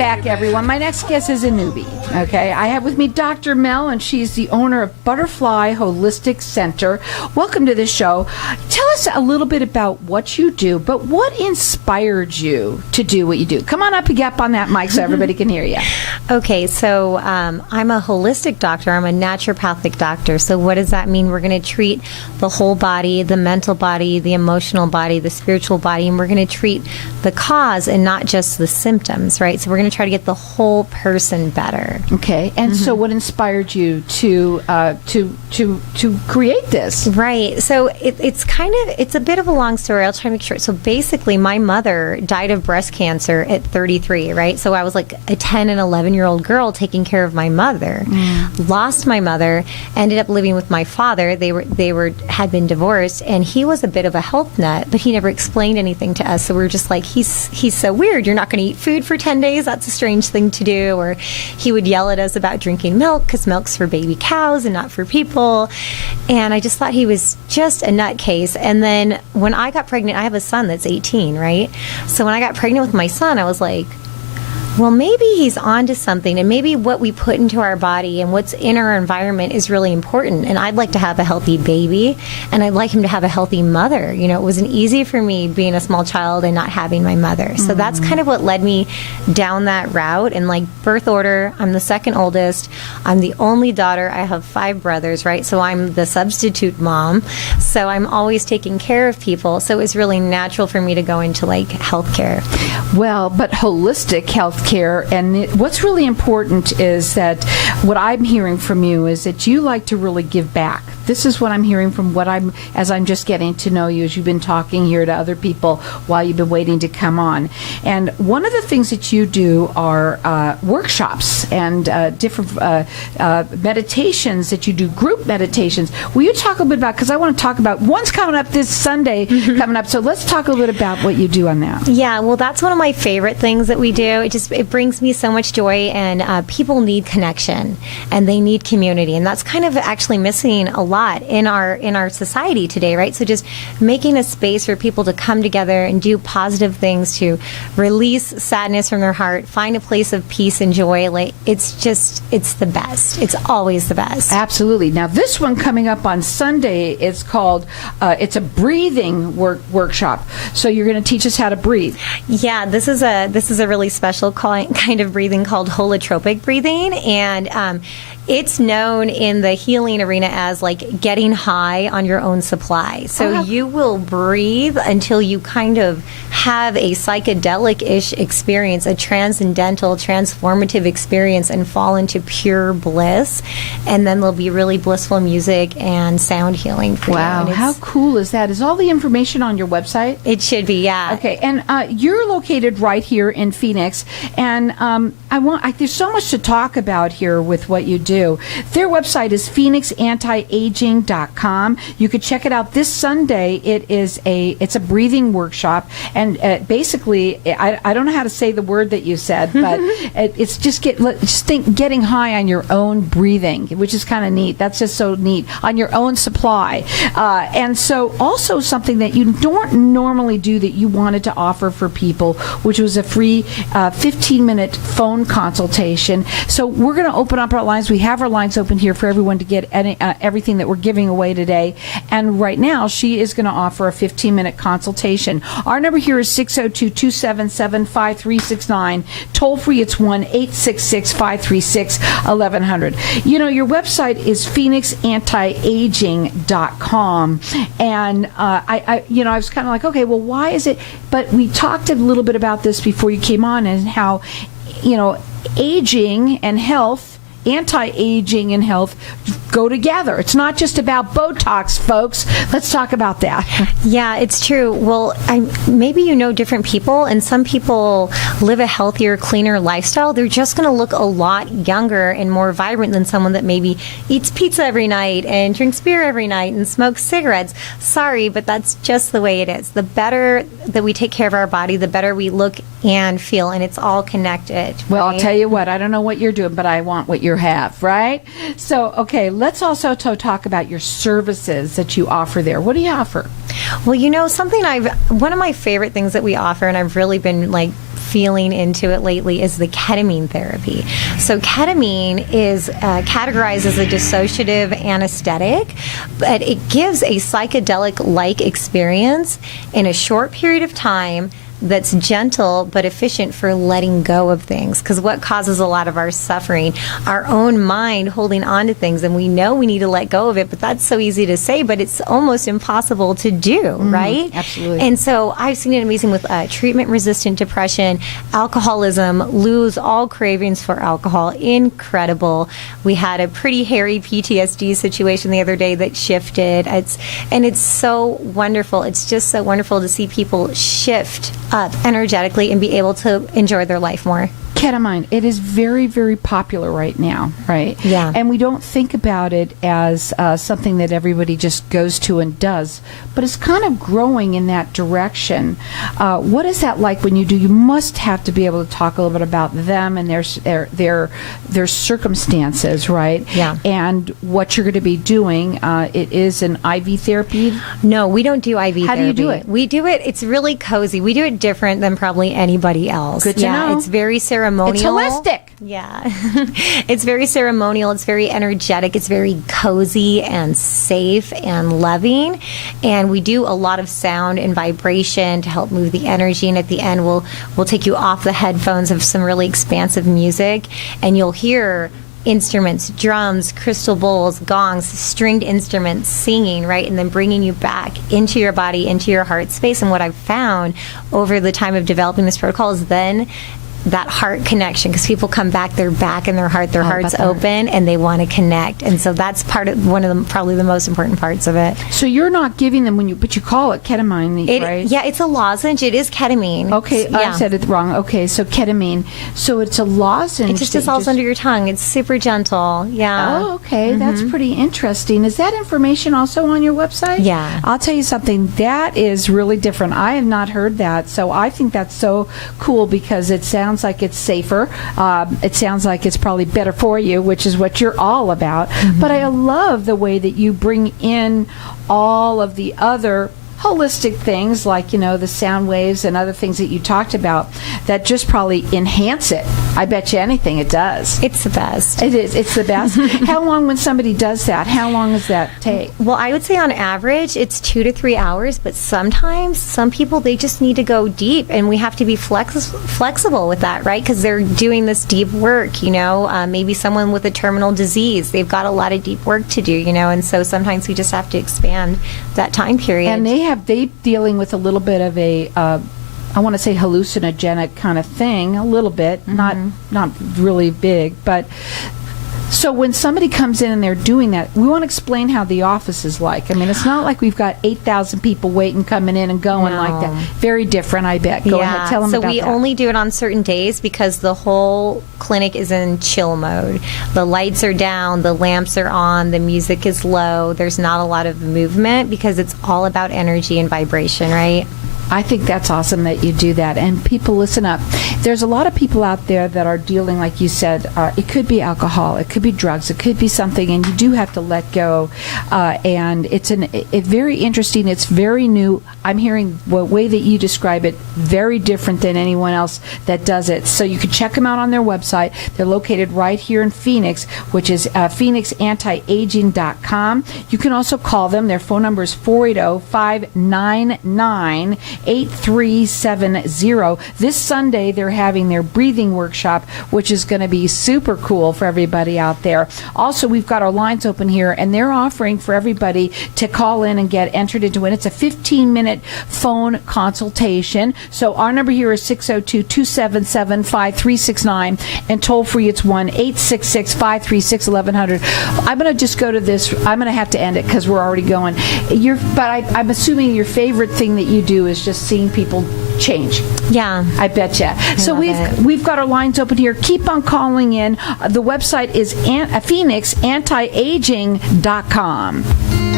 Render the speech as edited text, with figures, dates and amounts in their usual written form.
back, everyone. My next guest is a newbie, okay? I have with me Dr. Mel, and she's the owner of Butterfly Holistic Center. Welcome to the show. Tell us a little bit about what you do, but what inspired you to do what you do? Come on up and get up on that mic so everybody can hear you. Okay, so I'm a holistic doctor. I'm a naturopathic doctor. So what does that mean? We're going to treat the whole body, the mental body, the emotional body, the spiritual body, and we're going to treat the cause and not just the symptoms, right? So we're going to try to get the whole person better. Okay, and so what inspired you to create this? Right. So it's a bit of a long story. I'll try to make sure. So basically, my mother died of breast cancer at 33, right? So I was like a 10 and 11-year-old girl taking care of my mother. Lost my mother, ended up living with my father. They had been divorced, and he was a bit of a health nut, but he never explained anything to us. So we were just like, he's so weird. You're not going to eat food for 10 days. That's a strange thing to do. Or he would yell at us about drinking milk because milk's for baby cows and not for people. And I just thought he was just a nutcase. And then when I got pregnant, I have a son that's 18, right? So when I got pregnant with my son, I was like, well, maybe he's onto something, and maybe what we put into our body and what's in our environment is really important. And I'd like to have a healthy baby, and I'd like him to have a healthy mother. You know, it wasn't easy for me being a small child and not having my mother. So that's kind of what led me down that route. And like birth order, I'm the second oldest. I'm the only daughter. I have 5 brothers, right? So I'm the substitute mom. So I'm always taking care of people. So it was really natural for me to go into like healthcare. Well, but holistic healthcare, and what's really important is that what I'm hearing from you is that you like to really give back. This is what I'm hearing from as I'm just getting to know you, as you've been talking here to other people while you've been waiting to come on. And one of the things that you do are workshops and different meditations that you do, group meditations. Will you talk a little bit about, because I want to talk about, one's coming up this Sunday coming up, so let's talk a little bit about what you do on that. Yeah, well, that's one of my favorite things that we do. It brings me so much joy, and people need connection, and they need community, and that's kind of actually missing a lot in our society today, right? So just making a space for people to come together and do positive things, to release sadness from their heart, find a place of peace and joy. Like it's the best. It's always the best. Absolutely. Now this one coming up on Sunday is called it's a breathing workshop. So you're going to teach us how to breathe. Yeah, this is a really special kind of breathing called holotropic breathing, and it's known in the healing arena as like getting high on your own supply. So you will breathe until you kind of have a psychedelic-ish experience, a transcendental, transformative experience, and fall into pure bliss. And then there'll be really blissful music and sound healing for you. Wow, how cool is that? Is all the information on your website? It should be, yeah. Okay, and you're located right here in Phoenix, and there's so much to talk about here with what you do. Their website is phoenixantiaging.com. You could check it out this Sunday. It's a breathing workshop, and basically, I don't know how to say the word that you said, but it's just getting high on your own breathing, which is kind of neat. That's just so neat, on your own supply. And so also something that you don't normally do that you wanted to offer for people, which was a free 15-minute phone consultation. So we're going to open up our lines. We have our lines open here for everyone to get everything that we're giving away today. And right now, she is going to offer a 15-minute consultation. Our number here is 602-277-5369. Toll free, it's 1-866-536-1100. You know, your website is phoenixantiaging.com. And I was kind of like, okay, well, why is it? But we talked a little bit about this before you came on, and how, aging and health, anti-aging and health go together. It's not just about Botox, folks. Let's talk about that. Yeah, it's true. Well, maybe different people, and some people live a healthier, cleaner lifestyle. They're just going to look a lot younger and more vibrant than someone that maybe eats pizza every night and drinks beer every night and smokes cigarettes. Sorry, but that's just the way it is. The better that we take care of our body, the better we look and feel, and it's all connected. Well, right? I'll tell you what, I don't know what you're doing, but I want what you have, right? So, okay, let's also talk about your services that you offer there. What do you offer? Well, one of my favorite things that we offer, and I've really been feeling into it lately is the ketamine therapy. So ketamine is categorized as a dissociative anesthetic, but it gives a psychedelic-like experience in a short period of time that's gentle but efficient for letting go of things. Because what causes a lot of our suffering? Our own mind holding on to things, and we know we need to let go of it, but that's so easy to say, but it's almost impossible to do, right? Absolutely. And so I've seen it amazing with treatment-resistant depression, alcoholism, lose all cravings for alcohol. Incredible. We had a pretty hairy PTSD situation the other day that shifted. It's so wonderful. It's just so wonderful to see people shift up energetically and be able to enjoy their life more. Ketamine, it is very, very popular right now, right? Yeah. And we don't think about it as something that everybody just goes to and does, but it's kind of growing in that direction. What is that like when you do? You must have to be able to talk a little bit about them and their circumstances, right? Yeah. And what you're going to be doing. It is an IV therapy. No, we don't do IV therapy. How do you do it? We do it, it's really cozy. We do it different than probably anybody else. Good to know. It's very ceremonial. It's holistic. Yeah. It's very ceremonial. It's very energetic. It's very cozy and safe and loving. And we do a lot of sound and vibration to help move the energy. And at the end, we'll take you off the headphones of some really expansive music, and you'll hear instruments, drums, crystal bowls, gongs, stringed instruments, singing, right? And then bringing you back into your body, into your heart space. And what I've found over the time of developing this protocol is then that heart connection, because people come back, they're back in their heart, their heart's open, and they want to connect. And so that's one of probably the most important parts of it. So you're not giving them but you call it ketamine, right? Yeah, it's a lozenge. It is ketamine. Okay, Yeah. I said it wrong. Okay, so ketamine. So it's a lozenge. It just dissolves under your tongue. It's super gentle. Yeah. Oh, okay. That's pretty interesting. Is that information also on your website? Yeah. I'll tell you something. That is really different. I have not heard that. So I think that's so cool because it sounds like it's safer. It sounds like it's probably better for you, which is what you're all about. But I love the way that you bring in all of the other holistic things like, the sound waves and other things that you talked about that just probably enhance it. I bet you anything it does. It's the best. It is. It's the best. How long when somebody does that? How long does that take? Well, I would say on average it's 2 to 3 hours, but sometimes some people, they just need to go deep, and we have to be flexible with that, right? Because they're doing this deep work, maybe someone with a terminal disease, they've got a lot of deep work to do, and so sometimes we just have to expand that time period. And they dealing with a little bit of a I want to say hallucinogenic kind of thing, a little bit, not really big, but so when somebody comes in and they're doing that, we want to explain how the office is like. I mean, it's not like we've got 8,000 people waiting, coming in and going like that. Very different, I bet. Go ahead, tell them about that. So we only do it on certain days because the whole clinic is in chill mode. The lights are down, the lamps are on, the music is low. There's not a lot of movement because it's all about energy and vibration, right? I think that's awesome that you do that. And people, listen up. There's a lot of people out there that are dealing, like you said, it could be alcohol, it could be drugs, it could be something, and you do have to let go. And it's very interesting. It's very new. I'm hearing the way that you describe it, very different than anyone else that does it. So you can check them out on their website. They're located right here in Phoenix, which is phoenixantiaging.com. You can also call them. Their phone number is 480-599-8370. This Sunday, they're having their breathing workshop, which is going to be super cool for everybody out there. Also, we've got our lines open here, and they're offering for everybody to call in and get entered into it. It's a 15-minute phone consultation. So our number here is 602-277-5369, and toll-free it's 1-866-536-1100. I'm going to just go to this. I'm going to have to end it because we're already going. I'm assuming your favorite thing that you do is just seeing people change. Yeah. I bet you. So we've got our lines open here. Keep on calling in. The website is phoenixantiaging.com.